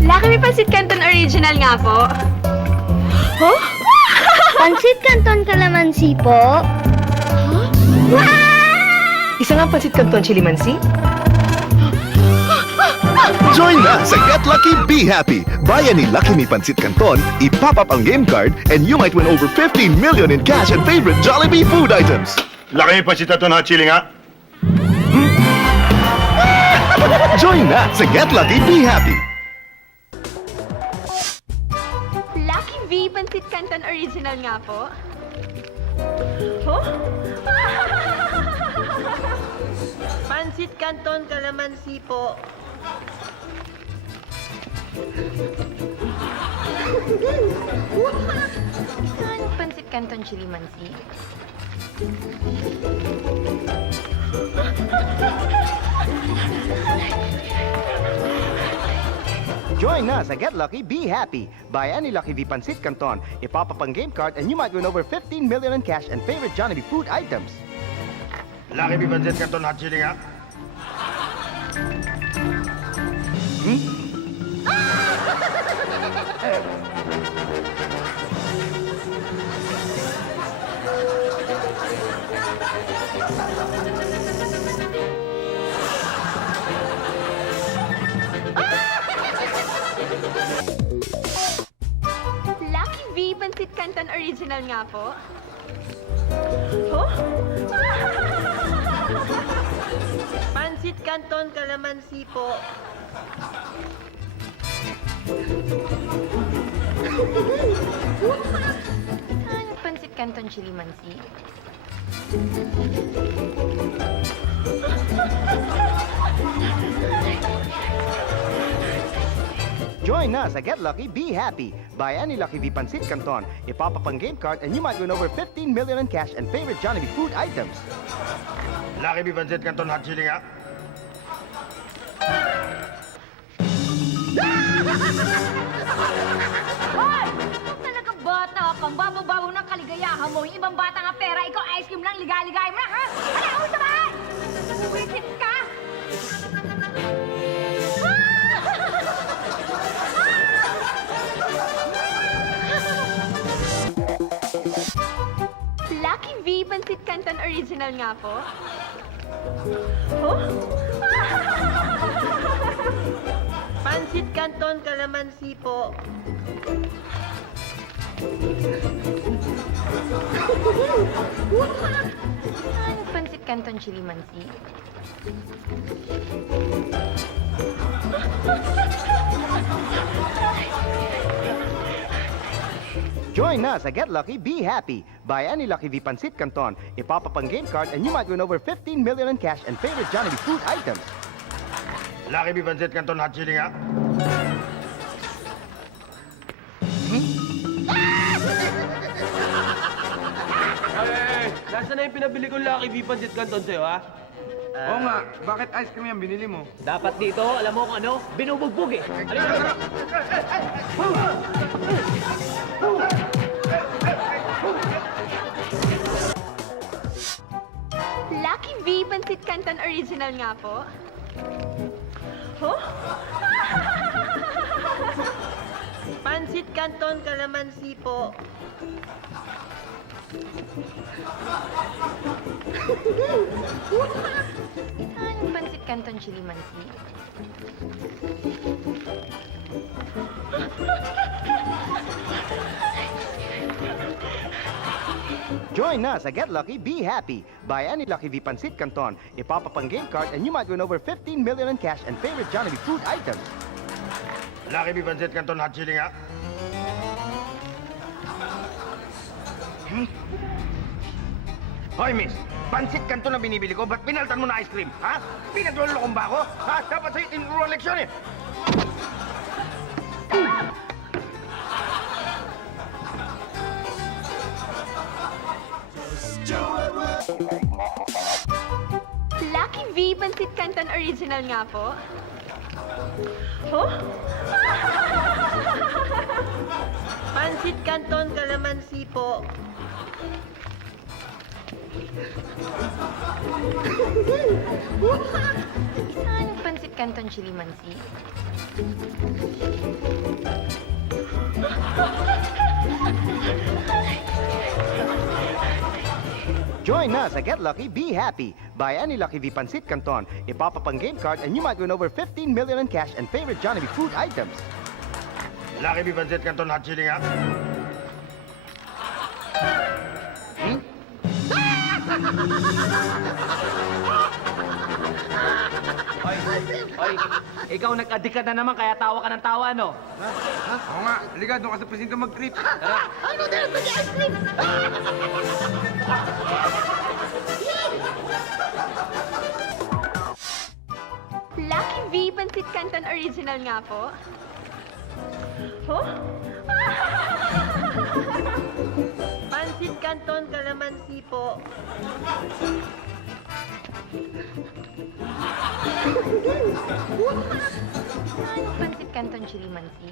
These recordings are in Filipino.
Lucky Me Pancit Canton Original nga po. Huh? Pansit Canton Calamansi po. Isa nga Pancit Canton Chili Mansi. Join na sa Get Lucky, Be Happy. Buy any Lucky Me Pancit Canton, ipop up ang game card, and you might win over 15 million in cash and favorite Jollibee food items. Laki pa si Taton Hot Chili nga. Join na sa Get Lucky, Be Happy. Lucky V Pancit Canton Original nga po. Huh? Pansit Canton Calamansi po. Pancit Canton Chili Mansi. Join na sa Get Lucky, Be Happy. Buy any Lucky V Pancit Canton, ipop up ang game card, and you might win over 15 million in cash and favorite Jollibee food items. Laki pa si Taton Hot Chili nga. Lucky V Pancit Canton Original nga po. Huh? Pansit Canton Calamansi po. Pancit Canton Chili Mansi. Join na sa Get Lucky, Be Happy. Buy any Lucky V Pancit Canton, ipop up ang game card, and you might win over 15 million in cash and favorite Jollibee food items. Laki pa si Taton Hot Chili nga. Hoy! Talaga bata kang bababaw ng kaligayahan mo. Yung ibang bata nga pera, ikaw ice cream lang, ligaligay mo na, ha? Ano ako sa bahay? Buwisit ka! Lucky V Pancit Canton Original nga po. Huh? Pansit Canton Calamansi po. Pancit Canton Chili Mansi. Join na sa Get Lucky, Be Happy. Buy any Lucky V Pancit Canton, ipop up ang game card, and you might win over 15 million in cash and favorite Jollibee food items. Laki pa si Taton Hot Chili nga. Nasaan na yung pinabili kong Lucky V Pancit Canton sa'yo, ha? Oo nga, bakit ice cream yan binili mo? Dapat dito, alam mo kung ano, binubugbog eh. Halika. Lucky V Pancit Canton Original nga po. Huh? Pansit Canton Calamansi po. Pancit Canton Chili Mansi. Join na sa Get Lucky, Be Happy. Buy any Lucky V Pancit Canton, ipop up ang game card, and you might win over 15 million in cash and favorite Jollibee food items. Laki pa si Taton Hot Chili nga. Hoy, miss! Pansit Canton na binibili ko, ba't pinaltan mo na ice cream? Ha? Pinaglulokong ba ako? Ha? Dapat sa'yo tinuro ang leksyon eh! Lucky V Pancit Canton Original nga po. Huh? Pansit Canton Calamansi po. Isang Pancit Canton Chili Mansi. Join na sa Get Lucky, Be Happy. Buy any Lucky V Pancit Canton, ipapap ang game card, and you might win over 15 million in cash and favorite Jollibee food items. Lucky V Pancit Canton hot chili nga. Oy, ikaw nag-addict ka na naman kaya tawa ka ng tawa, no? Oo nga, halika doon ka sa presinto mag-trip. Lucky V Pancit Canton Original nga po. Huh? Pansit Canton Calamansi po. Ano Pancit Canton Chili Mansi?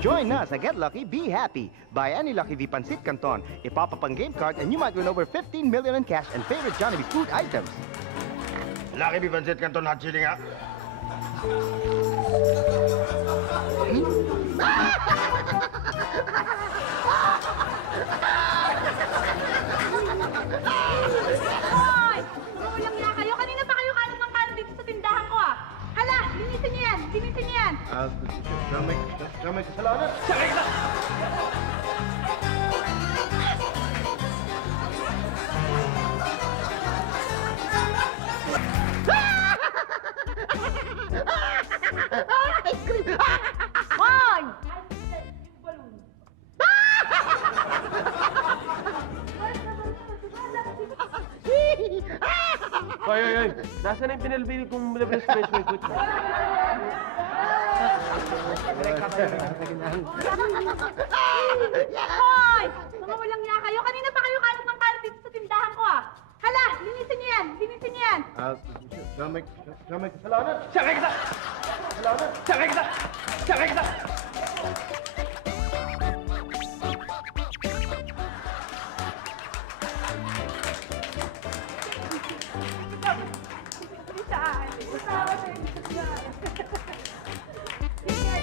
Join na sa Get Lucky, Be Happy. Buy any Lucky V Pancit Canton, ipapap ang game card, and you might win over 15 million in cash and favorite Jollibee food items. Lucky V Pancit Canton hot chili nga. Hoy! Magulang niya kayo. Kanina pa kayo kalat ng kalat dito sa tindahan ko ah. Hala, linisin niyo yan. Linisin niyo yan. May kasalanan. Hoy! Oy. Nasaan na yung pinalbili kong Labras Fresh May Food? Hoy! Mga walang niya kayo. Kanina pa kayo kalat ng kalat dito sa tindahan ko ah. Hala, linisin niyo yan. Linisin niyo yan. May kasalanan. Sakay kita! Sakay kita! Sakay kita!